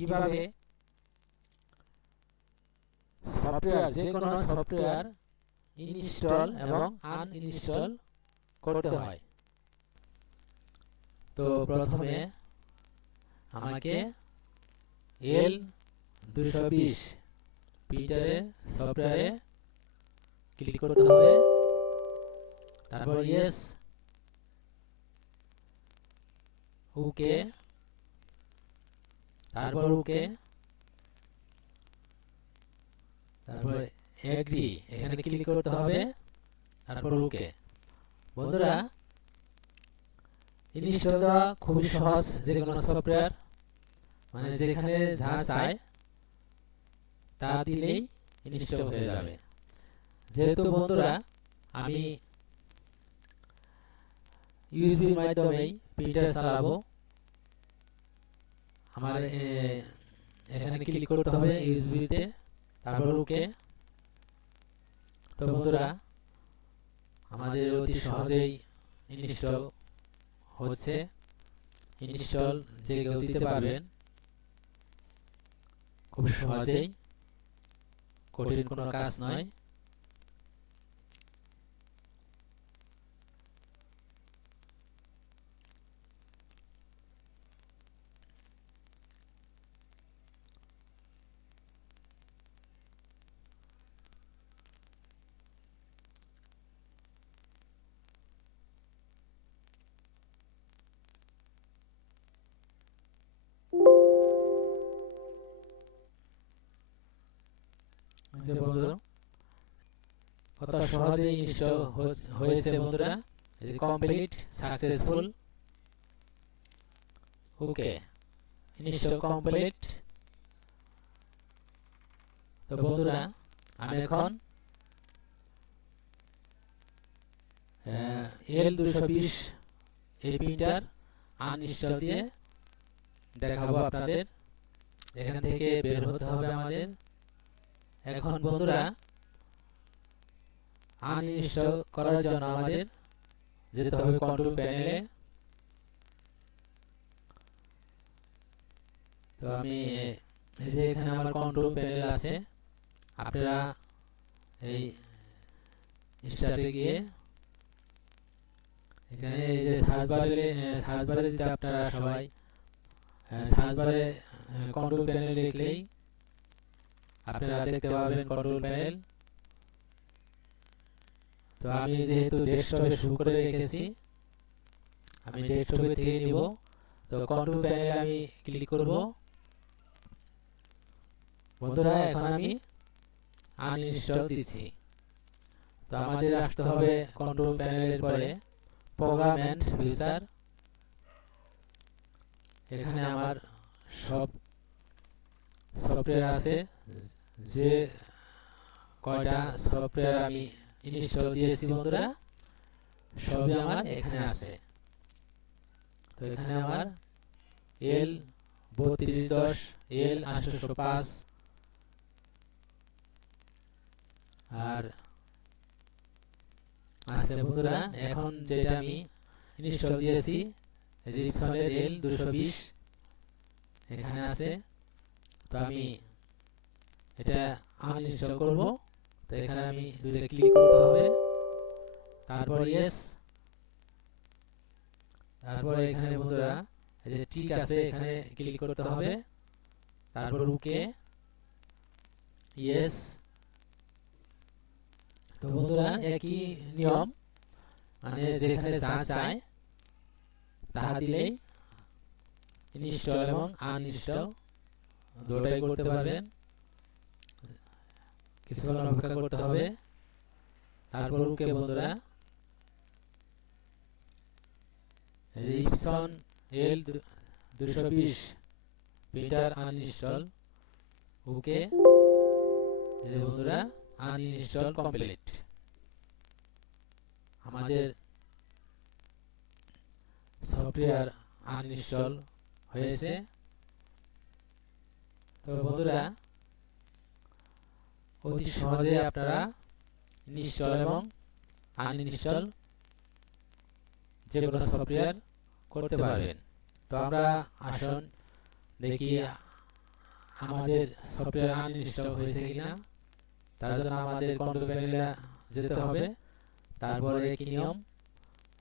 কিভাবে সফটওয়্যার যে কোনো সফটওয়্যার ইনস্টল এবং আনইনস্টল করতে হয়। তো প্রথমে আমাকে L220 প্রিন্টারে সফটওয়্যারে ক্লিক করতে হবে, তারপর ইয়েস, ওকে, তারপর ওকে, তারপর এগ্রি এখানে ক্লিক করতে হবে, তারপর ওকে। বন্ধুরা, ইনস্টল দেওয়া খুবই সহজ, যে কোনো সফটওয়্যার মানে যেখানে যা চায় তা দিলেই ইনস্টল হয়ে যাবে। যেহেতু বন্ধুরা আমি ইউএসবির মাধ্যমেই প্রিন্টার চালাবো, আমার এখানে ক্লিক করতে হবে ইউএসবিতে, তারপর ওকে। তো বন্ধুরা, আমাদের অতি সহজেই ইনস্টল হচ্ছে। ইনস্টল যে কেউ দিতে পারবেন খুব সহজেই, কঠিন কোনো কাজ নয়। বন্ধুরা, কত সহজেই ইনস্টল হয়েছে বন্ধুরা, কমপ্লিট সাকসেসফুল, ওকে, ইনস্টল কমপ্লিট। তো বন্ধুরা, আমি এখন L220 এই প্রিন্টার আনইনস্টল দিয়ে দেখাবো আপনাদের। এখান থেকে বের হতে হবে আমাদের। এখন বন্ধুরা, আনইনস্টল করার জন্য আমাদের যেতে হবে কন্ট্রোল প্যানেলে। তো আমি এই যে এখানে আমার কন্ট্রোল প্যানেল আছে, আপনারা এই স্টার্টে গিয়ে এখানে এই যে সার্চ বারে যদি আপনারা সবাই সার্চ বারে কন্ট্রোল প্যানেল লিখলেই আপনারা দেখতে পাবেন কন্ট্রোল প্যানেল। তো আমি যেহেতু ডেস্কটপে শুরু করে রেখেছি, আমি ডেস্কটপে থেকে নিব। তো কন্ট্রোল প্যানেলে আমি ক্লিক করব। বন্ধুরা, এখন আমি আনইনস্টল দিচ্ছি। তো আমাদের আসতে হবে কন্ট্রোল প্যানেলের পরে প্রোগ্রাম এন্ড ফিচার। এখানে আমার সব সফটওয়্যার আছে, যে কয়টা সফটওয়্যার আমি ইনস্টল দিয়েছি বন্ধুরা সবই আমার এখানে আছে। তো এখানে আমার L3210, L805 আর আছে বন্ধুরা। এখন যেটা আমি ইনস্টল দিয়েছি রিপসনের L220 এখানে আছে। তো আমি এটা আনইনস্টল করব। তো এখানে আমি দুইটা ক্লিক করতে হবে, তারপর ইয়েস, তারপর এখানে বন্ধুরা এই যে ঠিক আছে এখানে ক্লিক করতে হবে, তারপর ওকে, ইয়েস। তো বন্ধুরা, একই নিয়ম, মানে যেখানে যা চায় তাহা দিলেই ইনস্টল এবং আনইনস্টল দুটোই করতে পারবেন। কিছুক্ষণ অপেক্ষা করতে হবে, তারপর ওকে বন্ধুরা। ইপসন L220 প্রিন্টার আনইনস্টল, ওকে। এই বন্ধুরা, আনইনস্টল কমপ্লিট। আমাদের সফটওয়্যার আনইনস্টল হয়েছে। তো বন্ধুরা, অতি সহজে আপনারা ইনস্টল এবং আনইনস্টল যে কোনো সফটওয়্যার করতে পারবেন। তো আমরা আসুন দেখি আমাদের সফটওয়্যার আনইনস্টল হয়েছে কিনা, তার জন্য আমাদের কন্ট্রোল প্যানেলে যেতে হবে। তারপরে কি নিয়ম,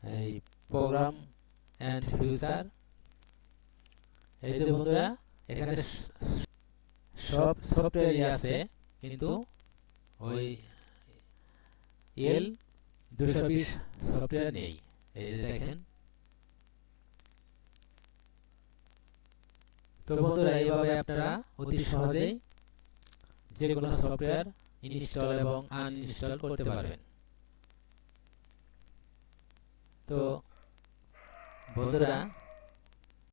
এই প্রোগ্রাম এন্ড ফিউচার। এই যে বন্ধুরা এখানে সব সফটওয়্যারই আছে, কিন্তু ওই L220 সফটওয়্যার নেই। এই যে দেখেন। তো বন্ধুরা এইভাবে আপনারা অতি সহজেই যে কোনো সফটওয়্যার ইনস্টল এবং আনইনস্টল করতে পারবেন। তো বন্ধুরা